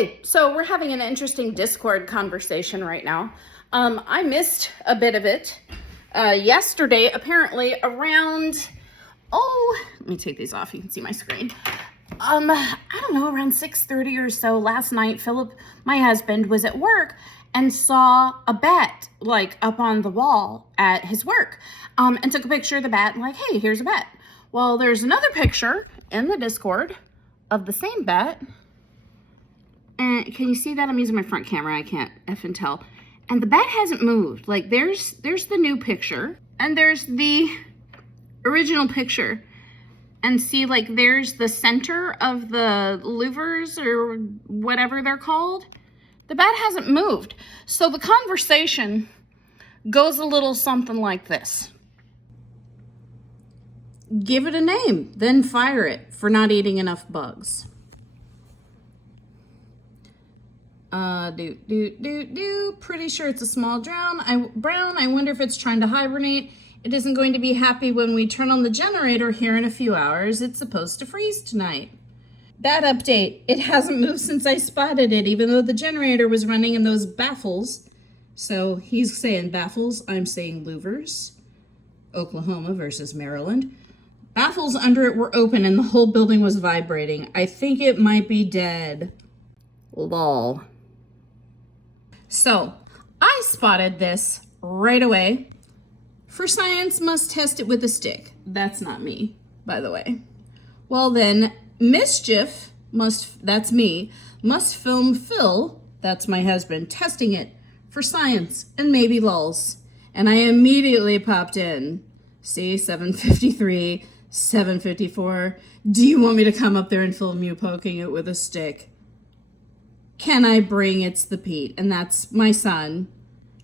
Okay, so we're having an interesting Discord conversation right now. I missed a bit of it yesterday, apparently around, let me take these off, you can see my screen. I don't know, around 6:30 or so last night, Philip, my husband, was at work and saw a bat like up on the wall at his work, and took a picture of the bat and like, hey, here's a bat. Well, there's another picture in the Discord of the same bat. And can you see that? I'm using my front camera. I can't effing tell. And the bat hasn't moved. Like there's the new picture and there's the original picture. And see, like there's the center of the louvers or whatever they're called. The bat hasn't moved. So the conversation goes a little something like this. Give it a name, then fire it for not eating enough bugs. Pretty sure it's a small brown. I wonder if it's trying to hibernate. It isn't going to be happy when we turn on the generator here in a few hours. It's supposed to freeze tonight. That update, it hasn't moved since I spotted it, even though the generator was running in those baffles. So he's saying baffles, I'm saying louvers. Oklahoma versus Maryland. Baffles under it were open and the whole building was vibrating. I think it might be dead. Lol. So, I spotted this right away. For science, must test it with a stick. That's not me, by the way. Well then, Mischief, that's me, must film Phil, that's my husband, testing it for science and maybe lulz. And I immediately popped in. See, 7:53, 7:54. Do you want me to come up there and film you poking it with a stick? Can I bring It's the Pete? And that's my son.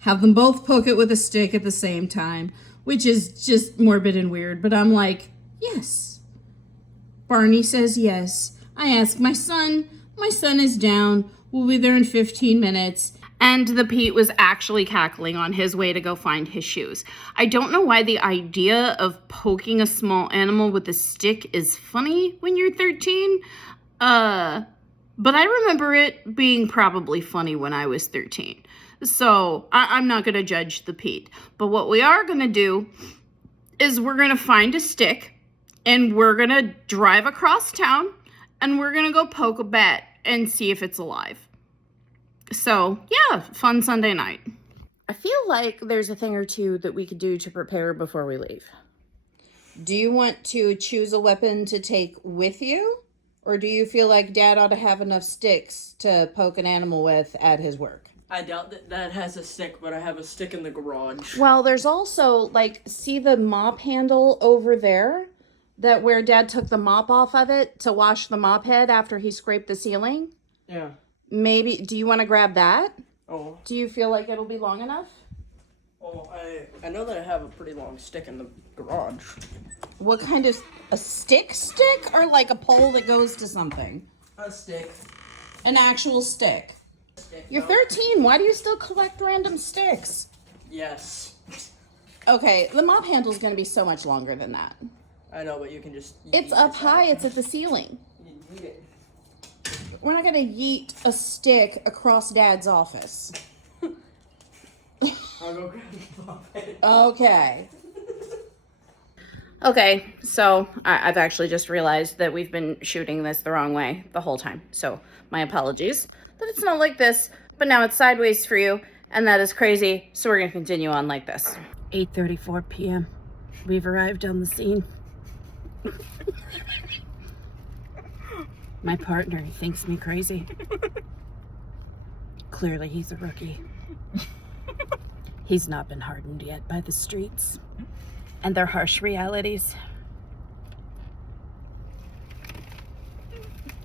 Have them both poke it with a stick at the same time, which is just morbid and weird. But I'm like, yes. Barney says yes. I ask my son. My son is down. We'll be there in 15 minutes. And the Pete was actually cackling on his way to go find his shoes. I don't know why the idea of poking a small animal with a stick is funny when you're 13. But I remember it being probably funny when I was 13. So I'm not going to judge the Pete. But what we are going to do is we're going to find a stick and we're going to drive across town and we're going to go poke a bat and see if it's alive. So yeah, fun Sunday night. I feel like there's a thing or two that we could do to prepare before we leave. Do you want to choose a weapon to take with you? Or do you feel like Dad ought to have enough sticks to poke an animal with at his work? I doubt that Dad has a stick, but I have a stick in the garage. Well, there's also, like, see the mop handle over there? That where Dad took the mop off of it to wash the mop head after he scraped the ceiling? Yeah. Maybe, do you want to grab that? Oh. Do you feel like it'll be long enough? Oh, I know that I have a pretty long stick in the garage. What kind of, a stick or like a pole that goes to something? A stick. An actual stick. You're 13, why do you still collect random sticks? Yes. Okay, the mop handle's gonna be so much longer than that. I know, but you can just... It's up high, it's at the ceiling. You yeet it. We're not gonna yeet a stick across Dad's office. I'll go grab the mop head. Okay. Okay, so I've actually just realized that we've been shooting this the wrong way the whole time. So my apologies that it's not like this, but now it's sideways for you, and that is crazy. So we're gonna continue on like this. 8:34 p.m. We've arrived on the scene. My partner thinks me crazy. Clearly he's a rookie. He's not been hardened yet by the streets and their harsh realities.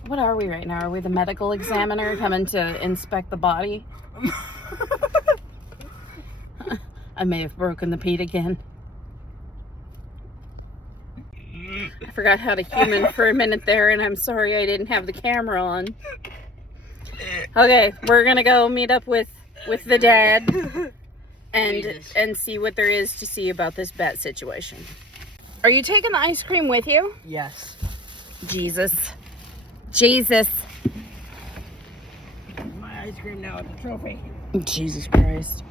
What are we right now? Are we the medical examiner coming to inspect the body? I may have broken the Pete again. I forgot how to human for a minute there, and I'm sorry I didn't have the camera on. Okay, we're gonna go meet up with the dad and see what there is to see about this bat situation. Are you taking the ice cream with you? Yes. Jesus. ice cream now. It's a trophy. Jesus Christ.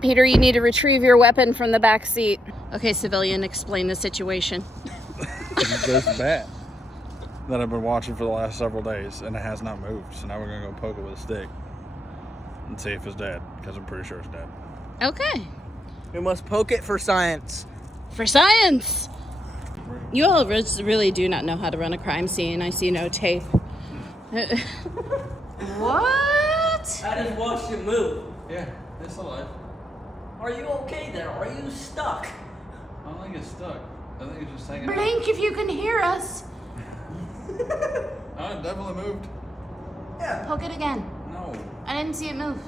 Peter, you need to retrieve your weapon from the back seat. Okay, civilian, explain the situation. This bat that I've been watching for the last several days, and it has not moved. So now we're gonna go poke it with a stick and see if it's dead, because I'm pretty sure it's dead. Okay. We must poke it for science. For science! You all really do not know how to run a crime scene. I see no tape. What? I just watched it move. Yeah, it's alive. Are you okay there? Are you stuck? I don't think it's stuck. I think it's just hanging out. Blink if you can hear us. Oh, it definitely moved. Yeah. Poke it again. No. I didn't see it move.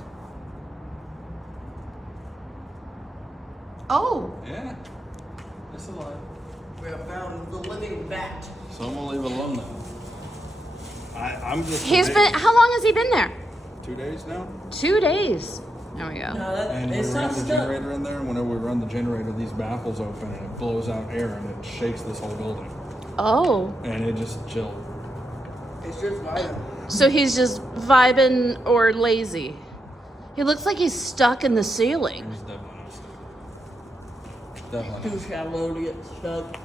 Oh. Yeah. It's alive. We have found the living bat. So I'm gonna leave it alone now. I'm just. How long has he been there? 2 days now. 2 days. There we go. No, And we it's run not the stuck. generator in there, and whenever we run the generator, these baffles open and it blows out air and it shakes this whole building. Oh. And it just chilled. It's just violent. So he's just vibing or lazy. He looks like he's stuck in the ceiling. He's definitely not stuck. Definitely Too not. shallow to get stuck.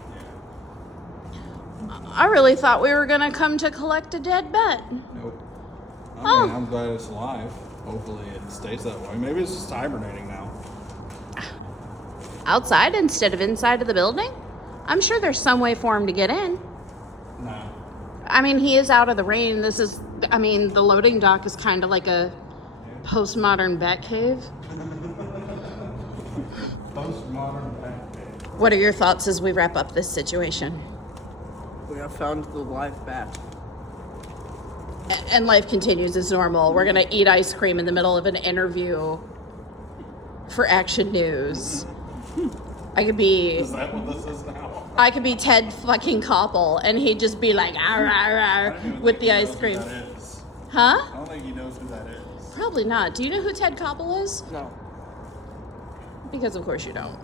I really thought we were gonna come to collect a dead bat. Nope. I Oh. mean, I'm glad it's alive. Hopefully it stays that way. Maybe it's just hibernating now. Outside instead of inside of the building? I'm sure there's some way for him to get in. Nah. I mean, he is out of the rain. The loading dock is kind of like a postmodern bat cave. Postmodern bat cave. What are your thoughts as we wrap up this situation? We have found the live bat. And life continues as normal. We're gonna eat ice cream in the middle of an interview for Action News. I could be Is that what this is now? Ted fucking Koppel, and he'd just be like, "Arr, arr, arr," with the ice cream. Huh? I don't think he knows who that is. Probably not. Do you know who Ted Koppel is? No. Because of course you don't.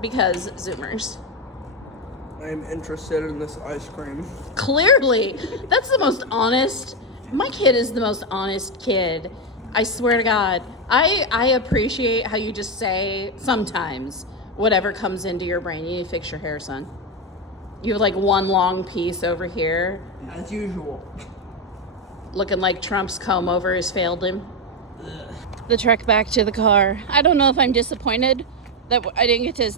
Because Zoomers. I am interested in this ice cream. Clearly, that's the most honest. My kid is the most honest kid. I swear to God. I appreciate how you just say sometimes whatever comes into your brain. You need to fix your hair, son. You have like one long piece over here, As usual. looking like Trump's comb over has failed him. The trek back to the car. I don't know if I'm disappointed that I didn't get to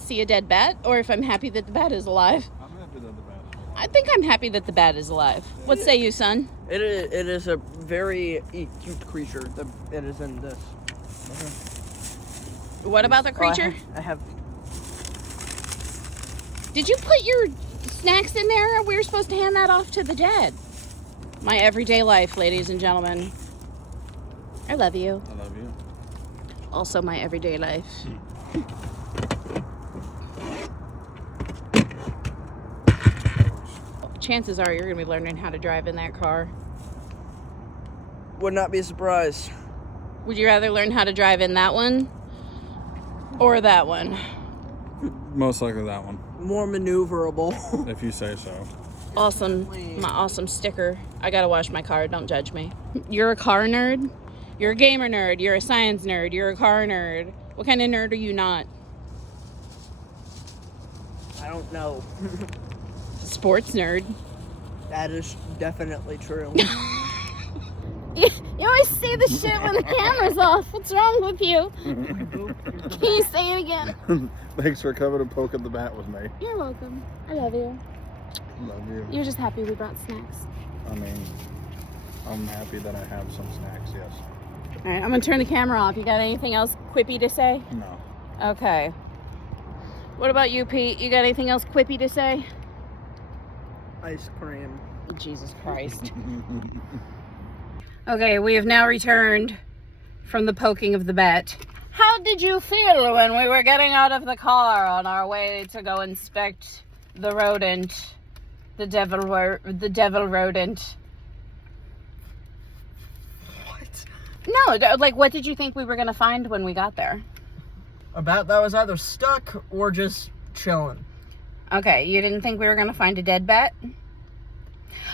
see a dead bat, or if I'm happy that the bat is alive. I'm happy that the bat is alive. I think I'm happy that the bat is alive. What say you, son? It is a very cute creature that it is in this. What about the Oh, creature? I have Did you put your snacks in there? We were supposed to hand that off to the dead. My everyday life, ladies and gentlemen. I love you. I love you. Also my everyday life. Chances are you're going to be learning how to drive in that car. would not be surprised. Would you rather learn how to drive in that one or that one? Most likely that one, More maneuverable. if you say so. Awesome. My awesome sticker. I gotta wash my car. Don't judge me. You're a car nerd? You're a gamer nerd. You're a science nerd. You're a car nerd. What kind of nerd are you not? I don't know. Sports nerd. That is definitely true. You always say the shit when the camera's off. What's wrong with you? Can you say it again? Thanks for coming and poking the bat with me. You're welcome. I love you. Love you. You're just happy we brought snacks. I mean, I'm happy that I have some snacks, yes. All right, I'm gonna turn the camera off. You got anything else quippy to say? No. Okay. What about you, Pete? You got anything else quippy to say? Ice cream. Jesus Christ. Okay, we have now returned from the poking of the bat. How did you feel when we were getting out of the car on our way to go inspect the rodent? The devil rodent. What? No, like, what did you think we were going to find when we got there? A bat that was either stuck or just chilling. Okay, you didn't think we were going to find a dead bat?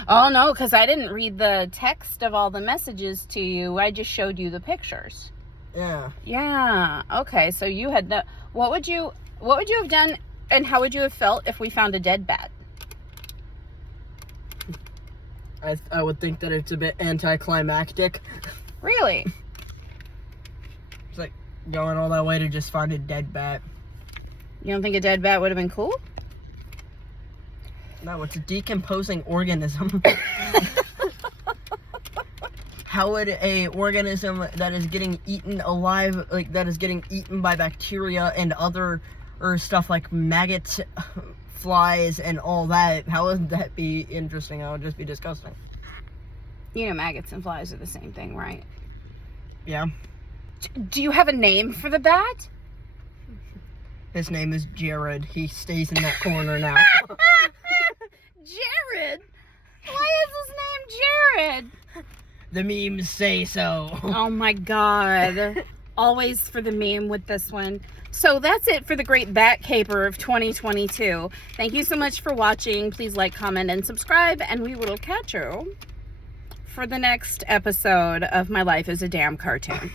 Oh, no, because I didn't read the text of all the messages to you. I just showed you the pictures. Yeah. Yeah. Okay, so you had no... What would you have done, and how would you have felt if we found a dead bat? I would think that it's a bit anticlimactic. Really? It's like going all that way to just find a dead bat. You don't think a dead bat would have been cool? No, it's a decomposing organism. How would a organism that is getting eaten alive, like that is getting eaten by bacteria and other or stuff like maggots, flies, and all that, how would that be interesting? That would just be disgusting. You know, maggots and flies are the same thing, right? Yeah. Do you have a name for the bat? His name is Jared. He stays in that corner now. Jared? Why is his name Jared? The memes say so. Oh my god. Always for the meme with this one. So that's it for the Great Bat Caper of 2022. Thank you so much for watching. Please like, comment, and subscribe, and we will catch you for the next episode of My Life as a Damn Cartoon.